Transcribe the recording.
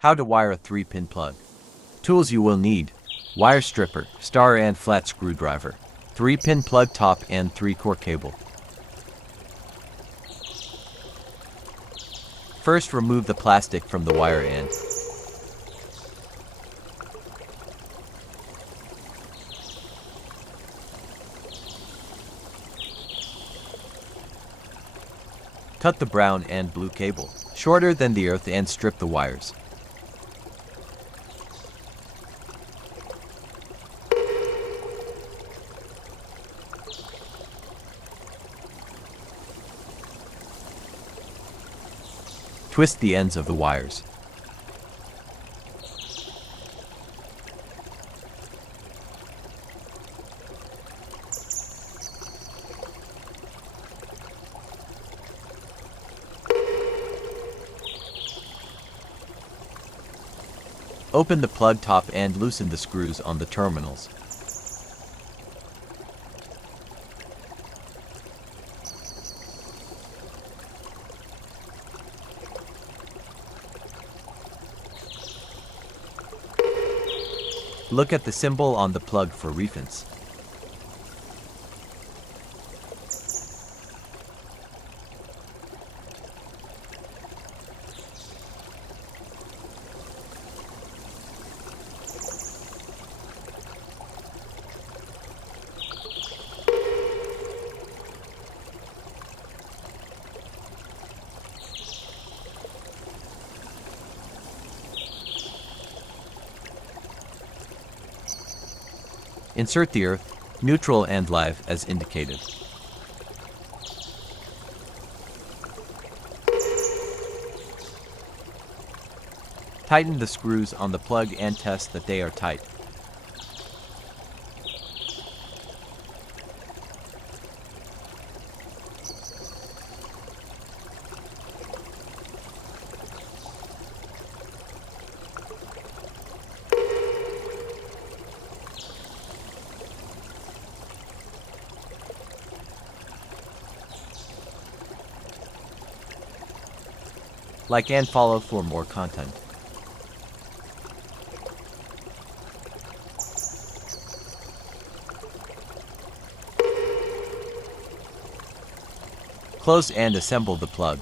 How to wire a 3-pin plug. Tools you will need: wire stripper, star and flat screwdriver, 3-pin plug top and 3-core cable. First, remove the plastic from the wire end. Cut the brown and blue cable, shorter than the earth, and strip the wires. Twist the ends of the wires. Open the plug top and loosen the screws on the terminals. Look at the symbol on the plug for reference. Insert the earth, neutral and live as indicated. Tighten the screws on the plug and test that they are tight. Like and follow for more content. Close and assemble the plug.